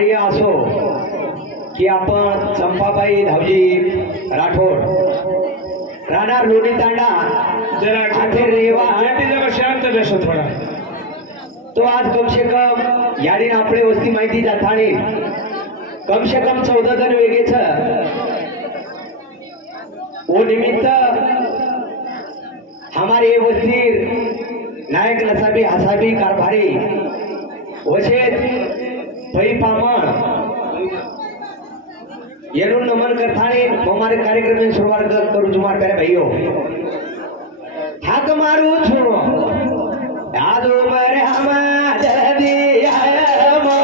कार्य असो की आपण चंपाबाई धावजी राठोड राहणार लोणी तांडा जरा रेवा जरा शांत बसो थोडा तो आज कम से कम याडीन आपले वस्ती माहिती जातानी कम से कम 14 जण वेगेच वो निमित्त हमारे वस्तीर नायक नसाबी हसाबी कारभारी वशेत पै पामण येरून नमन करताने हमारे कार्यक्रम में शुरुआत करूँ तुम्हारे प्यारे भाइयों हक मारू छो यादो मरे हमारे दिया मो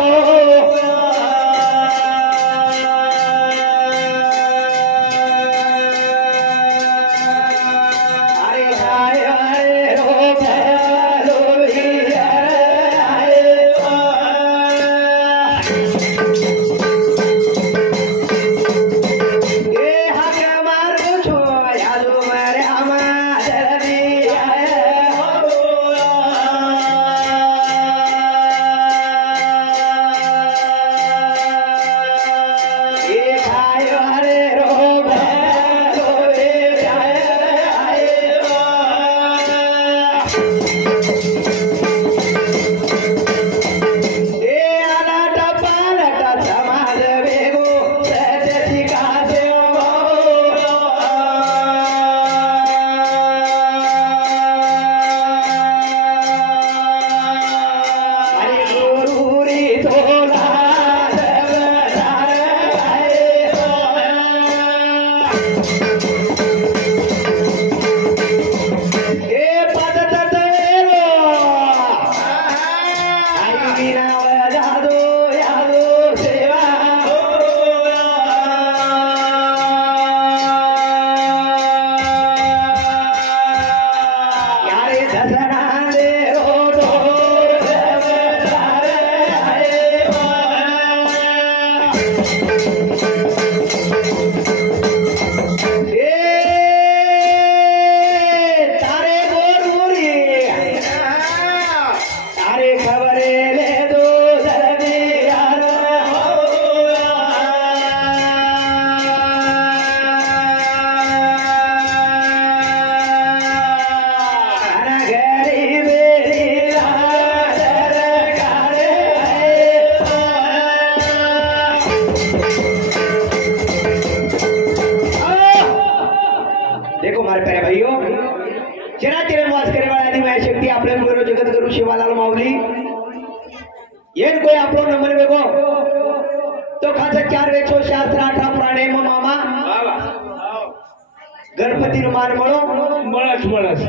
गणपती मार म्हणो मळच मळच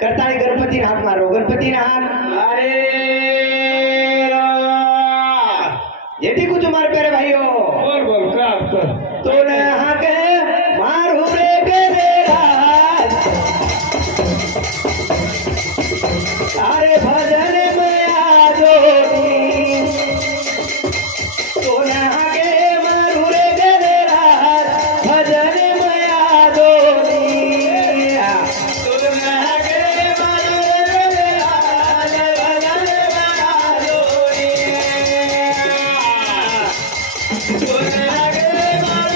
करताळी गणपती हात मारो गणपती हात अरे यदि कुछ मार प्यारे भाइयों बोल बोल कर तो न हाके मारू रे बेरा अरे भजन में आजो तो न हाके मारू रे बेरा भजन में आजो Good.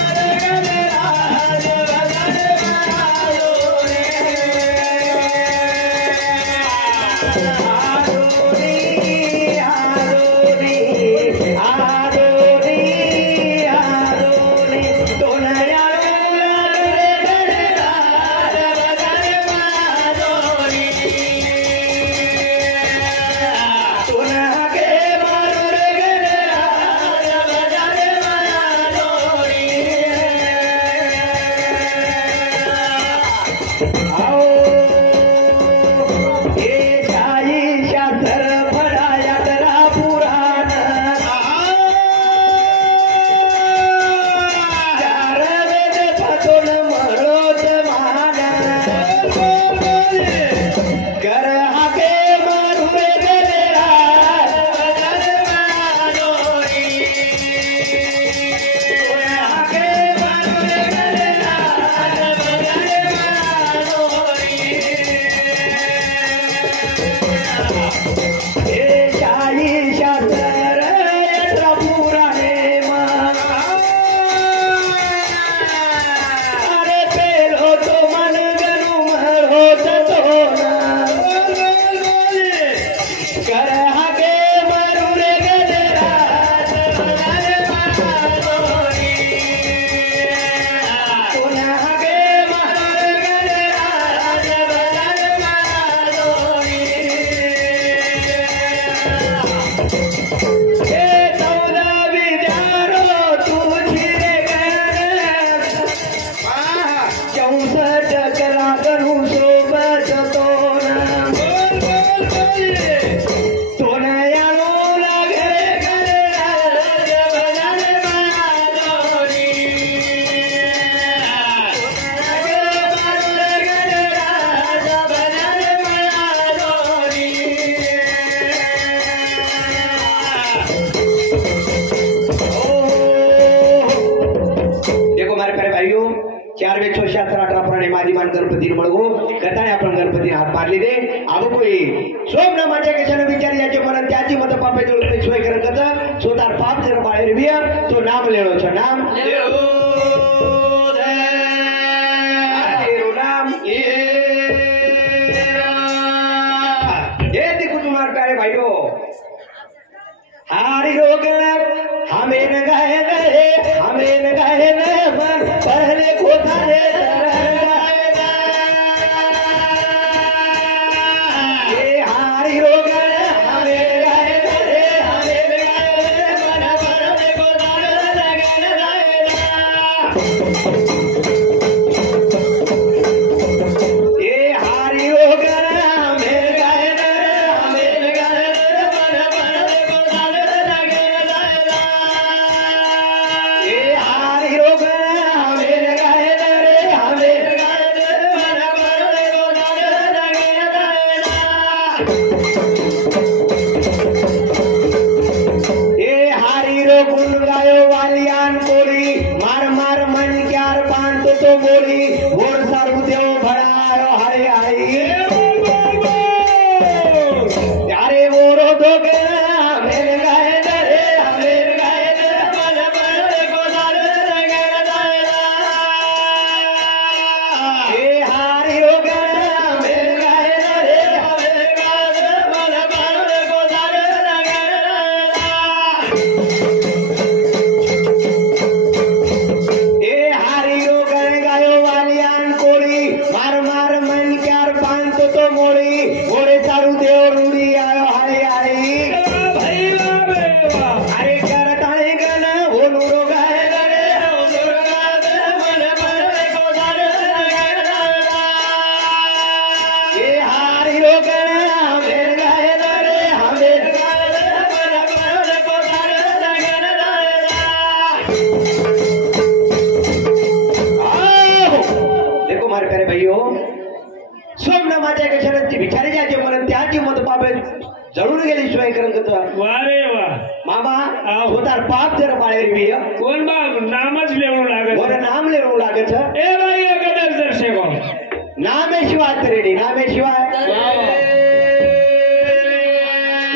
देखो मारे प्यारे भाइयों 4 वे 6 7 18 पुराणे मादीमान गणपती मळगो कथाने आपण गणपती हात मारले दे अब कोई सोम नामाच्या कशाने विचार याचे मन त्याची मत पापे जोडते सोय कर कत सोतार पाप जर बाहेर बिया तो नाम लेलो छ नाम लेलो दे नाम ये देखो तुम्हारे प्यारे भाइयों हारी रोग हमें न गाए हमें न गाए मन पहले खोता रे ये हारी रोग हमें गाए हमें गाए मन पहले खोता ये हारी रोग विचारी जायचे म्हणून त्याची मत पापे जळून गेली शिवाय करत वारे वा मामा होतार पाप जर बाहेर बी कोण बाप नामच लेवू लागत कोण नाम लेवू लागत ए बाई गदर दर्शको नामेशिवाय तरेडी नामेशिवाय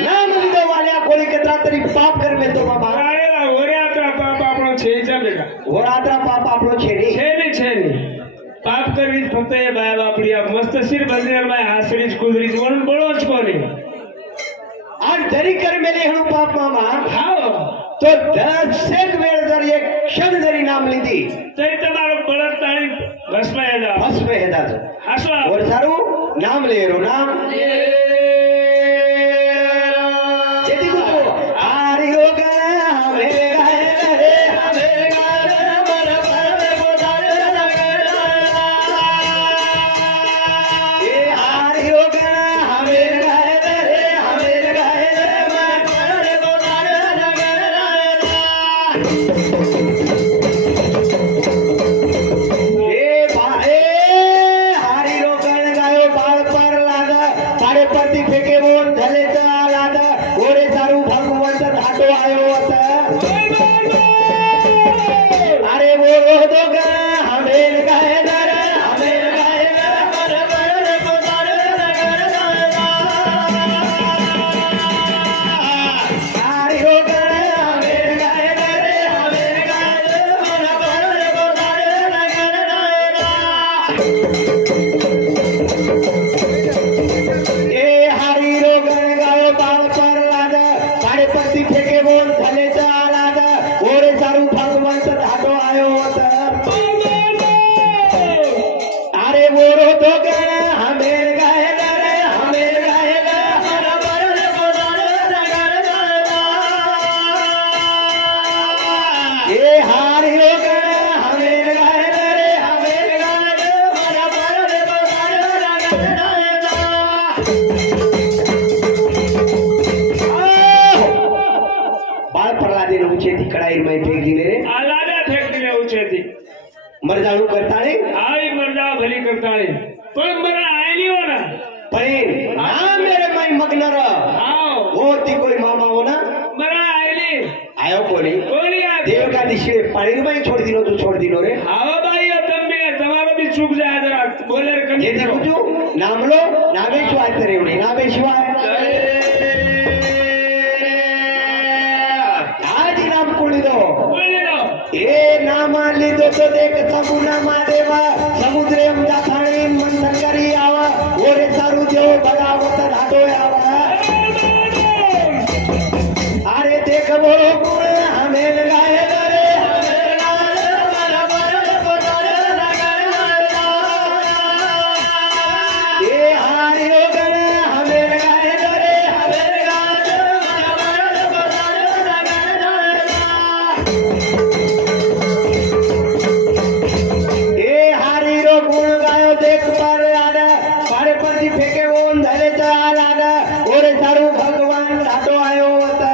नाम लिदो वाल्या कोणी कतरा तरी पाप कर मिळतो मामा अरे वा ओरे आता पाप આપણો છે બેટા ओरात्रा पाप આપણો છે ની पाप करवीत फक्त हे बाय बापडी मस्त शिर बंदिर बाय हासरीच कुदरीच म्हणून बळोच कोणी आणि जरी कर मेले हणू पाप मामा हाव तो 10 वेळ जर एक क्षण जरी नाम લીધી तरी તમારો બળદ તાળી ભસ્મ હેદા ભસ્મ હેદા હાસો और सारू नाम ले रो नाम જેથી કુતો આરી રો ગા હમે ગાય રે હમે ગાય મન પર ગોદાર એ આરી રો ગા હમે ગાય રે હમે ગાય મન પર ગોદાર परती फेके बोल झाले आलाद गोरे सारू भगवंत धाटो आयो अरे वो रो दो गा हमें गाय नर हमें गाय नर पर को दर अरे हो गा हमें गाय नर हमें गाय पर को परती फेके बोल झाले आलाद गोरे सारू भगवंत धाटो आयो अरे वो रो दो गा हमें गाय नर हमें गाय नर पर को ये हारी हो गा हमें गाय नर हमें गाय पर बाळ प्रल्हादेने उचेती कडाई में फेक दिले रे आलादा फेक दिले उचेती मरजाळू करताळे आई मरजा भली करताळे पण मला आयली हो ना पण ना मेरे माई मग्नर हाव होती कोई मामा हो ना मला आयली आयो कोनी कोनी आ देव का दिशे पानी में छोड़ दिनो तो छोड़ दिनो रे आवा भाई तुम भी तुम्हारा भी चूक जाए जरा बोले रे कनी ये देखो जो नाम लो नामे शिवाय तेरे उन्हें नामे शिवाय आज ही नाम कुली दो ए नाम ली दो तो देख समुना महादेवा समुद्रे उमदा थाणी मंथन करी आवा ओरे सारू देव भगावत धाडो आवा अरे देख बोलो गुण हमें लगाए रे ए हारियो गण हमें लगाए रे ए हारियो गुण गायो देख पर आना पारे पर जी फेंके वो धरे चाल आना ओरे सारू भगवान धाडो आयो होता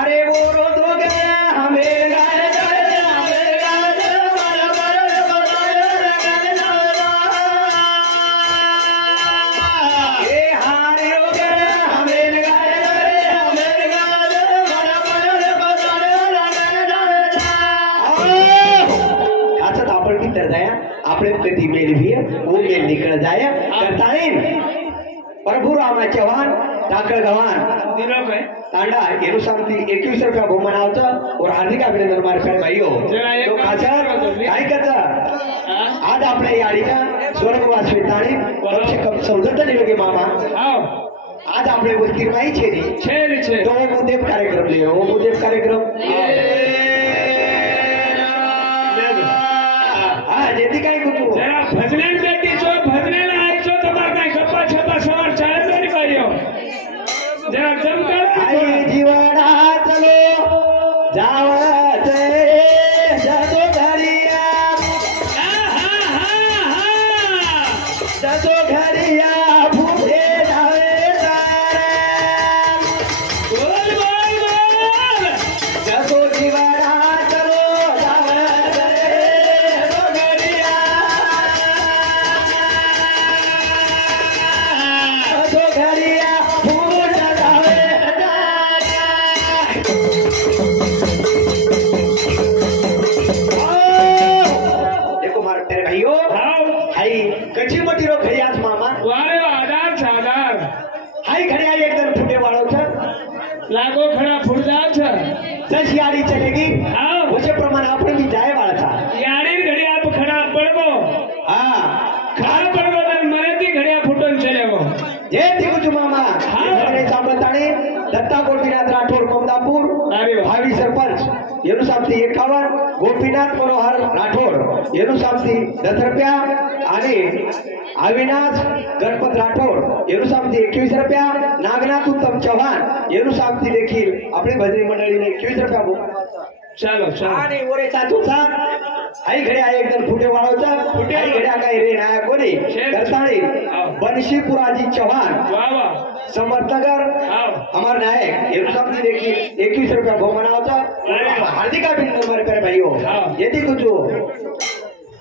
अरे वो रोज हो गया हमें गाए ए हारे हो गया हमें गाए अच्छा आपण भीतर जाया આપણે કદી મેળવીએ वो मेल निकल जाए करता है प्रभु रामा चव्हाण टाकळ गव्हाण दिलो काय तांडा येनु सांगती 21 रुपया बहुमान आवतं और हार्दिक अभिनंदन मारे प्यारे भाईओ तो खासर काय करता आज आपल्या याडीला स्वर्गवासी ताणी कम से कम 14 ने लगे मामा आओ आज आपले वस्तीर माई छेरी छे तो वो मुदेव कार्यक्रम ले वो मुदेव कार्यक्रम हाँ जेती काय कुतू जरा भजने बेटी जो भजने आयचो તમાર કાઈ ગપ્પા છપ્પા સવાર ચાલે તો ની કર્યો जरा जम कर आई जीवना चलो जावत जतो घरिया जतो घरिया भूखे जावे तारे बोल बोल बोल जतो जीवना चलो जावत जतो घरिया जतो घरिया भूखे जावे देखो मारे तेरे भाइयों आओ हाई कच्ची मोटी रो खरियास मामा वारे आधार साधार हाई खड़िया एकदम फुटे वालों से लागो खड़ा फुटदा छ दस यारी चलेगी आओ उसे प्रमाण आपण भी जाए वाला था यारी घड़ी आप खड़ा पड़गो हाँ खड़ा पड़गो तन मरे थी घड़िया फुटन चलेगो ये देखो जो मामा हमने सांबताने दत्ता गोपीनाथ राठौर ममदापुर अरे वाह. भावी सरपंच येनु सामती 51 गोपीनाथ मनोहर राठौर येनु सामती 10 रुपया आणि अविनाश गणपत राठौर येनु सामती 21 रुपया नागनाथ उत्तम चव्हाण येनु सामती देखील आपली भजनी मंडळीने 21 रुपया बोलवला चलो चलो आणि ओरे सातूचा आई घड्या एकदम फुटे वाळवचा फुटे आई घड्या काय रे नाया कोणी करताळी बनशीपुराजी चव्हाण वाह वाह समर्थकर आओ अमर नायक ये सामने देखिए 21 रुपया बहुमाना होता हार्दिक अभिनंदन हमारे प्यारे भाइयों यदि कुछ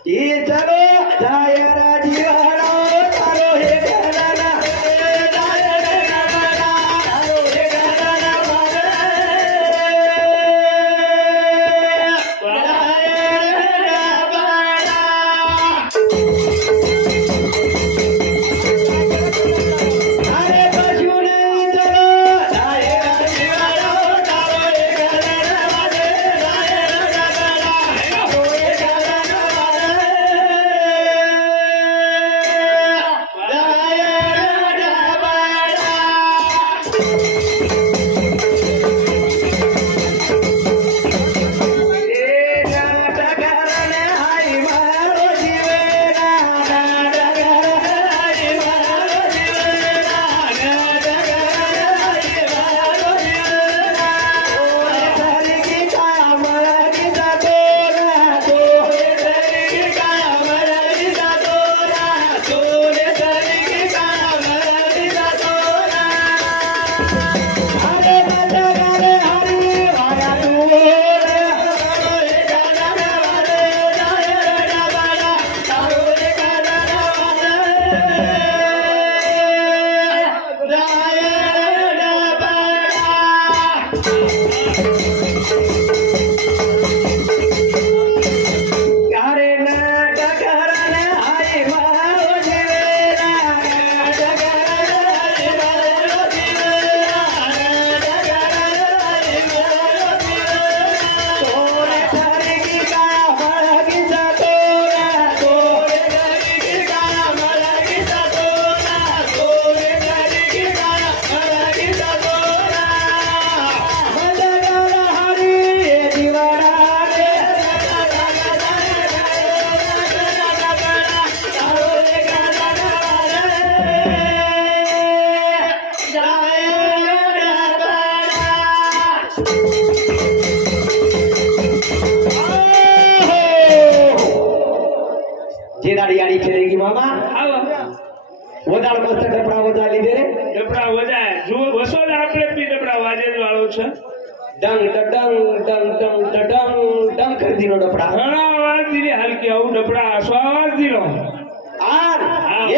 ये चलो जाय राजीवाड़ा तारो हे गाना जाय राजीवाड़ा तारो हे गाना अरे बजू नहीं चलो जाय राजीवाड़ा तारो हे गाना जाय राजीवाड़ा तारो हे गाना जे दाड़ी यारी चलेगी मामा આવો वो दाड़ मस्त डपड़ा वजा लीधे ડબડા વજાય જો વસો જ આપણે બી ડબડા વાજે જ વાળો છે डंग डंग डंग डंग डंग डंग कर दिनो डपड़ा ઘણા આવાજ દીધી હલકી આવું ડબડા આસો આવાજ દીધો आर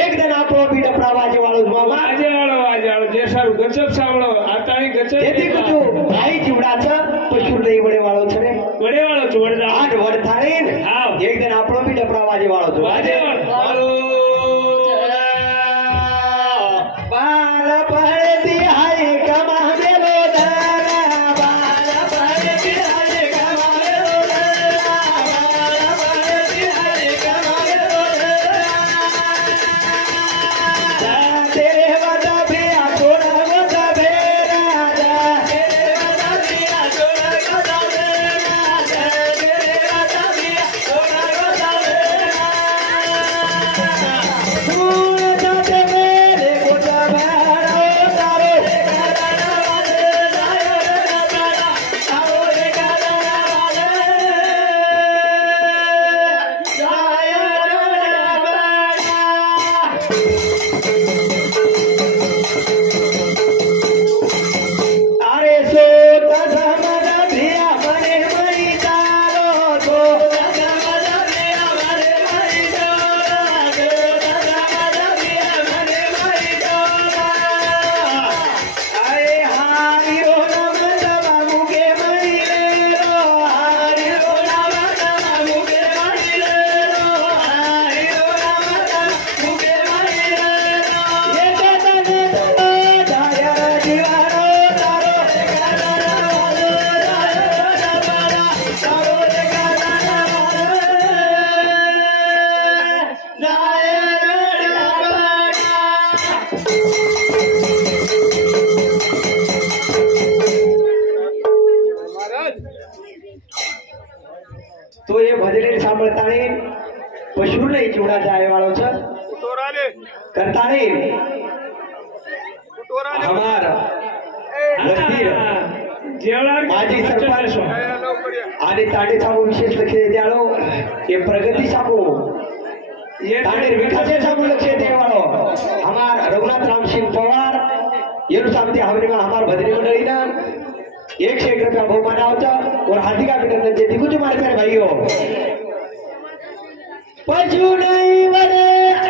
एक दिन आपो भी डपड़ा वाजे वालो मामा વાજે વાળો જે સારું ગચપ સાંભળો આતાણી ગચપ જેથી કુછ ભાई જીવડા છે પશુ નહીં વડે વાળો છે રે વડે વાળો જોડદા આઠ વડ થાળે ને હા એક દિન આપણો બી ડપડા વાજે વાળો છે વાજે વાળો બાલ પડતી હાય કમાવેલો દારા બાલ પડતી હાય કમાવેલો દારા બાલ પડતી હાય કમાવેલો દારા તેરે વડા ભેયા થોડા વડા ભેરા તેરે વડા ભેયા થોડા વડા ભેરા તેરે વડા ભેયા થોડા વડા ભેરા तो ये भजने सामर्थ्या ने पशु नहीं चूड़ा जाए वालों छ करता नहीं हमारा वस्तीर माजी सरपंच आणि ताडे सामू विशेष लक्ष द्यालो ये प्रगती सामू ताडे विकासे सामू लक्ष दे वालो हमार रघुनाथ राम सिंह पवार ये सामने हमारे हमार भजनी मंडली ना 101 रुपया बहुमान आवता और हाथी का अभिनंदन देती कुछ हमारे प्यारे भाइयों पशु नहीं बने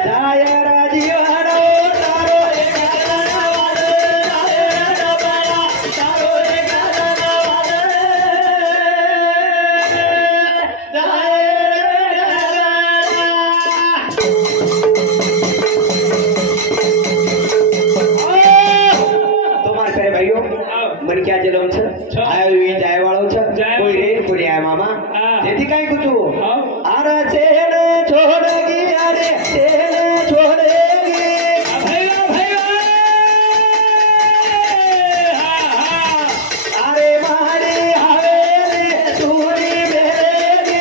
जाया राजीवानो तारो एक गाना वाले जाया बड़ा तारो एक गाना वाले तुम्हारे प्यारे भाइयों मन क्या जलम छ आयो ही जाय वाळो छ कोई रे कोई आय मामा जेती काय कुचू अरे चेन छोड़गी अरे चेन छोड़गी भैया भैया अरे मारी हवेली सूरी मेरी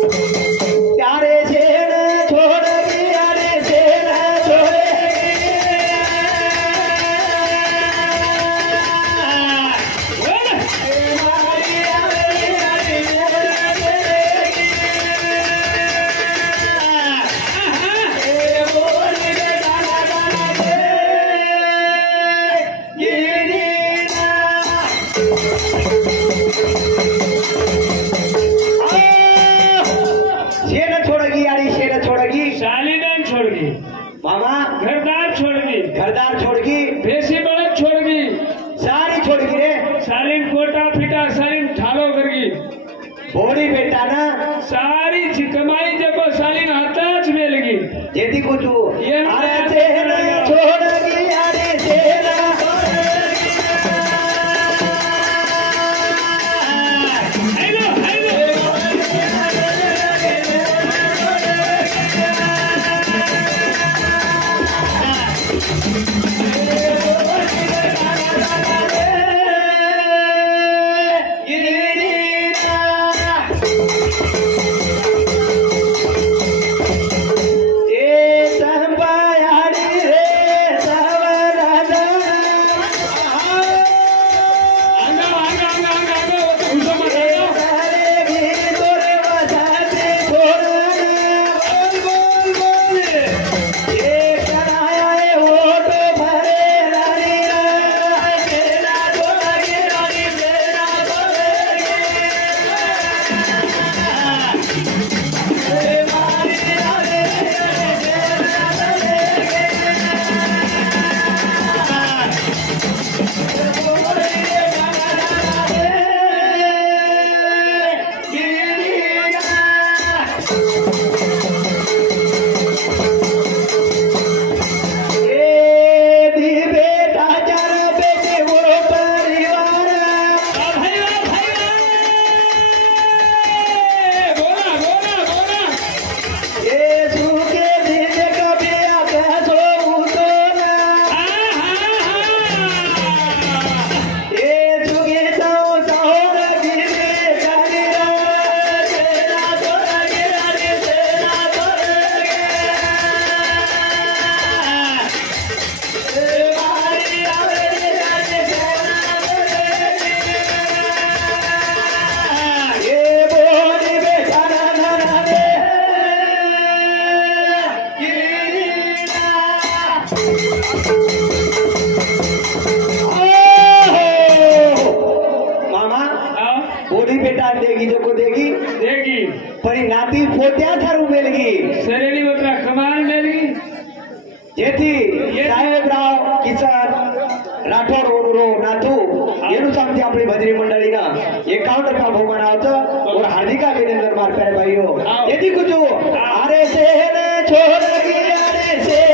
प्यारे शेर छोड़गी अरे शेर शेर छोड़गी अरे शेर छोड़गी शालीदान छोड़गी मामा घरदार छोड़गी घरदार छोड़गी भैंसी बड़द छोड़गी सारी छोड़गी रे सालीन कोटा फिटा सालीन ठालो करगी भोड़ी बेटा ना सारी कमाई जब सालीन हाथ में लगी जेती कुचू ये अरे शेर छोड़गी अरे शेर हेलो हेलो शेर भेटा देगी जो को देगी देगी परी नाती पोत्या थारू मेलगी सरेली बकरा कमाल मेलगी જેથી સાહેબરાવ કિશન રાઠોડ ઓનુરો નાથુ એનું સામથી આપણી ભજરી મંડળીના 51 કા ભવન આવતો ઓર હાર્દિક અભિનંદન માર પ્યારે ભાઈઓ જેથી કુજો આરે સેને છોડગી આરે સેને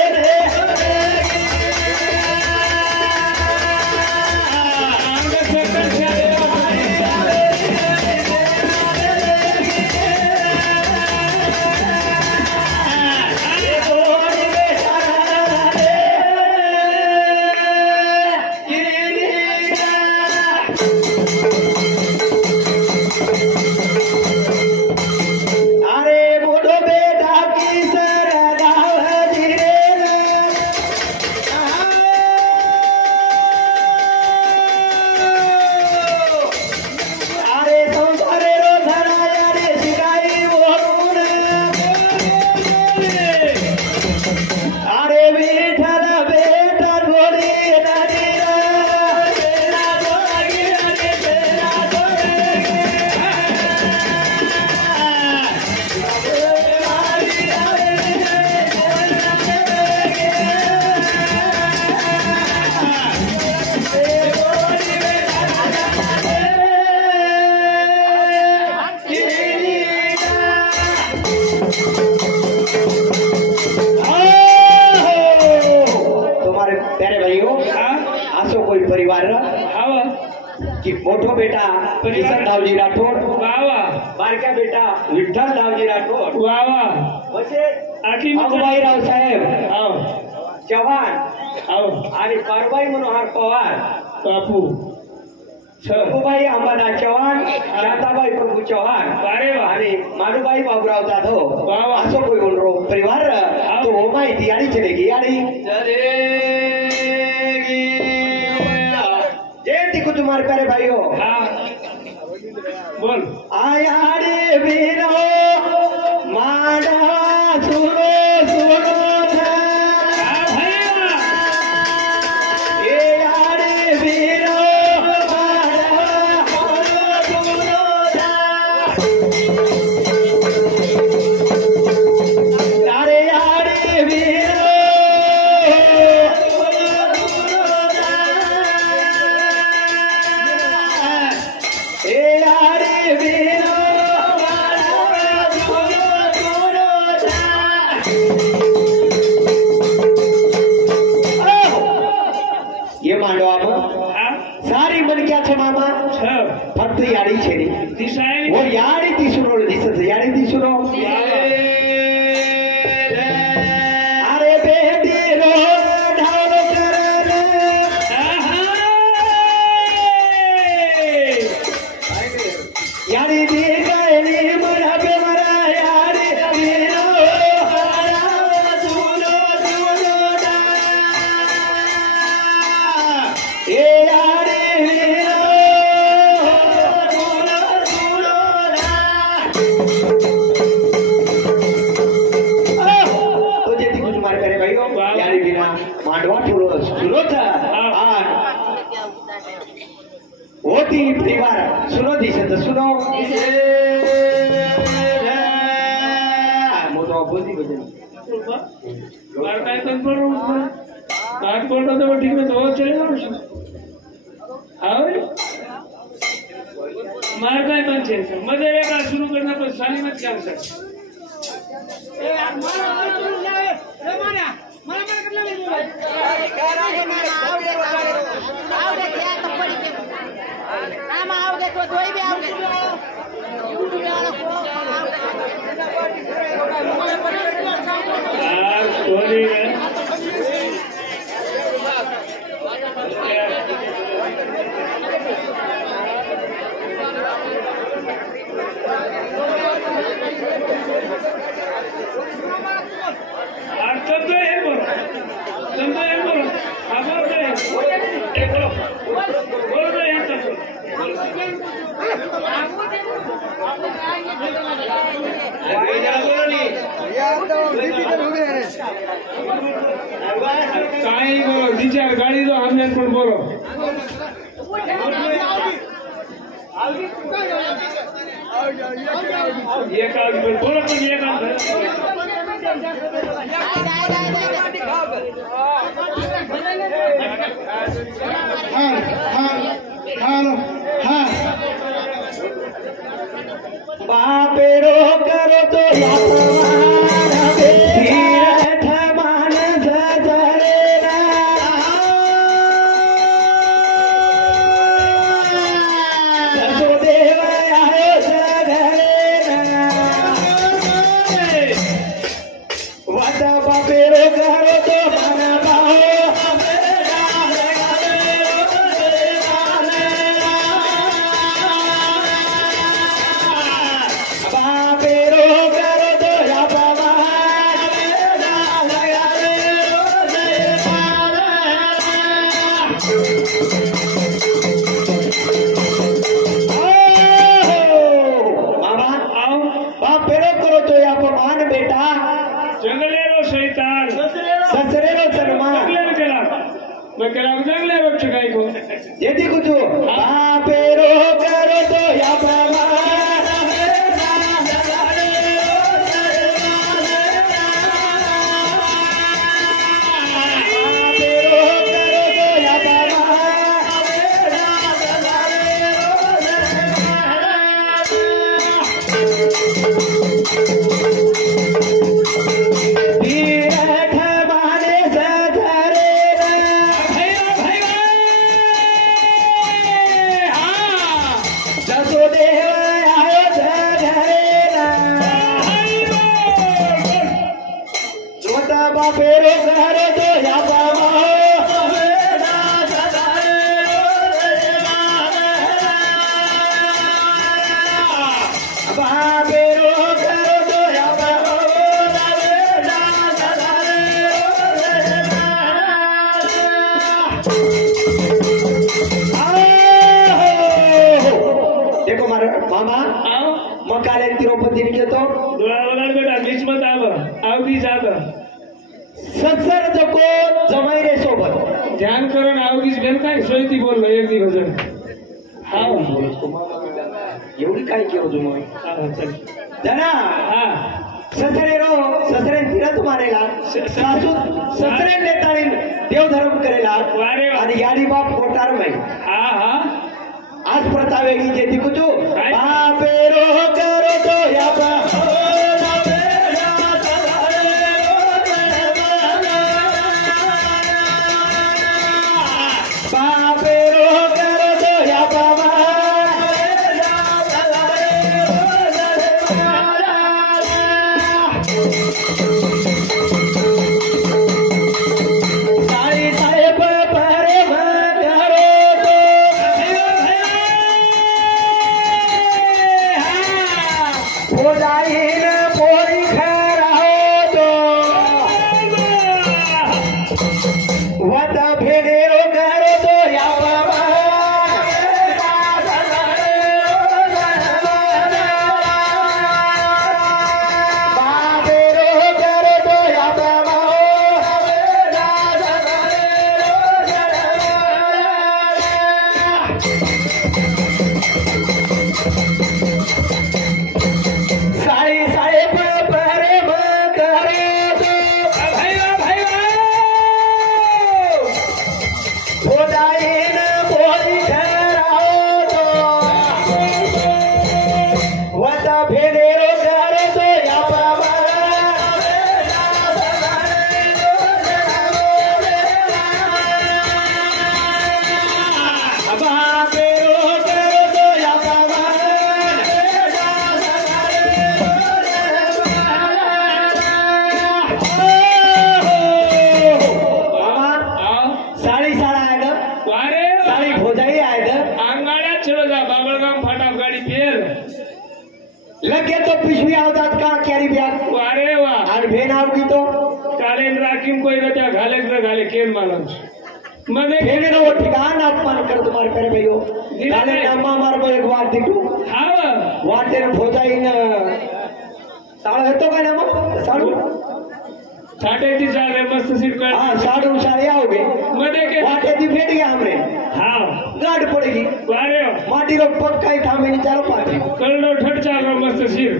मोठो बेटा किशन दावजी राठोड वावा बारक्या बेटा विठ्ठल दावजी राठोड वावा म्हणजे आखी अगुबाईराव साहेब आओ चव्हाण आओ आणि परबाई मनोहर पवार बापू अगुबाई अंबादास चव्हाण शांताबाई प्रभू चव्हाण अरे वा आणि माडूबाई बाबूराव जाधव वावा असो कोई बोल परिवार तो वो माहिती आणि चलेगी आणि कुछ मार प्यारे भाइयों बोल आया रे वीरो माडा सुनो सुनो ये यारे वीरो अरे यारे वीरो सारी मनक्या छे मामा फक्त याडी छे वो याडी दिसुनो दिसत याडी दिसुनो अरे बेटी रो ढालो करने याडी दी गयली मरा पे मरा याडी वीरो सुनो सुनो ए मांडवा ठेवलो सुनो होती परिवार सुनो दिसत सुनो मोठा बोलती भजन मार काय पण बोलू काट बोलतो तो ठीक है तो चलेगा और मार काय पण छे मध्ये एका सुरू करना पण साली मत क्या सर ए मारा मला करला नाही आओगे तो दोई भी आओगे यूट्यूब वाला को सोनी है चंदो है बोलो खबर दे एक बोलो दे यहाँ तक काही बोलो विचार गाड़ी दो हमने पण बोलो एक आग पर बोलो पण एक आग बापेरो करो तो तीरथ मानस धरेना वसुदेव आयो धरेना वत बापेरो करो तो माना जंगलेरो शैतान ससरेरो सन्मान जंगलेरो केला मैं केला जंगलेरो चुकाई को यदि कुछ बापेरो करो तो या बाबा बापेरो करो तो या बाबा बापेरो करो तो या देखो मारे मामा आओ मकाले तिरुपति घेतो डोळा वगाड बेटा बीच मत आव बीच आता सत्सर को जमाई रे सोबत ध्यान करून आवगीच बेन काय सोयती बोललो एक दिवस हा एवढी काय केलं तुम्ही चल जना हा ससरे फिरत मानेला सासू ससरे नेताळी देवधर्म करेला वारे वा. आणि याडी बाप कोटार मै हा हा आज प्रथा वेगळी जे दिकू तू बापेरो करो तो या बापेरो करो तो या बाबा साई साहेब परे करो तो हो जाईन पोरी खराओ तो वत भेडेरो करो तो या बाबा बाबेरो करो तो या बाबा साई साहेब परे करो तो हो जाईन पोरी खराओ तो वत भेडेरो करो तो या बाबा बाबेरो करो तो या बाबा मामा आओ साडी साडा आहे ग वारे साडी भोजाई आहे ग अंगाड्यात चलो जा बाबळगाम फाटा गाडी फेर लगे तो पिशवी आवतात का कॅरी बॅग वारे वा आणि भेन आवगी तो काले राखीम कोई रत्या घाले न घाले केन मालम मने भेने वो ठिकान अपमान कर तुम्हारे करे भैयो काले नम्मा मार को एक बार दिखू हाव वाटे ने भोजाई न साळ होतो का नम साळू छाटे चाल रे मस्त सीट कर हां साळू साळे आओगे मने के वाटे दी भेट गया हमरे हाव गाड पड़ेगी वारे माटी रो पक्का ही थामे नहीं चारो पाती कलडो ठट चाल रो पद्धतशीर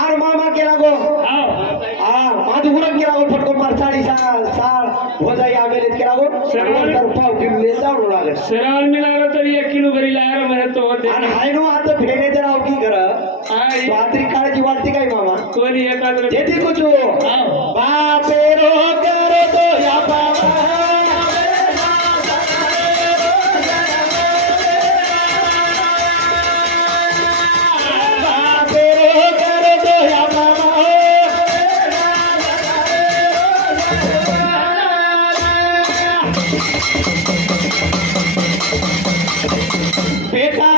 आर मामा केला गो हाव माधुगुरम केला गो फटको मार साडी साळ भोजाई आमेलेत केला गो तर पाव किलो जाऊ लागत सराल मिळालं तर 1 किलो घरी लायला म्हणत होते आणि हाय नो आता फेरे जर आव की कर स्वात्री काळजी वाटते काय मामा कोणी एकाग्र जेती कुचो बापे रो करो तो या बाबा बेटा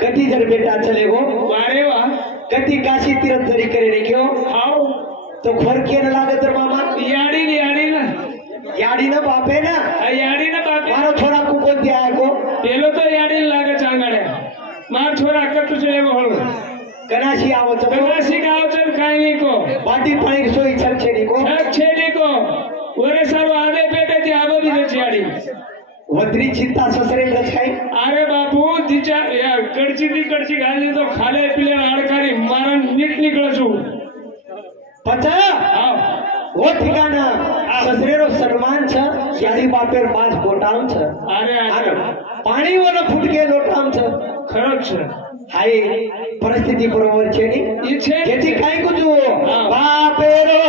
कति जर बेटा चले गो वारे वा कति काशी तीर्थ जरी करे क्यों हाव तो खोर के न लागे तर मामा याडी याडी न बापे ना बापे मारो छोरा को कोण दिया है को पेलो तो याडी लागे चांगड्या मार छोरा कर तुझे बोल कनाशी आवत कनाशी गाव चल काय नाही को बाटी पाणी सोई छेनी को छेनी को वरे सर्व आधे पेटे ती आबोली त्याची याडी वद्री चिंता ससरे रच काय अरे बापू तिच्या या कडची घालली तो खाले पिले अडकारी मारण नीट निकळचू पचा वो ठिकाना ससरेरो सन्मान छ यादी बापेर 5 कोटाम छ अरे पाणी वर फुटके लोटाम छ खरंच हाय परिस्थिती बरोबर छेनी इच्छे याची काय कुजू बापेरो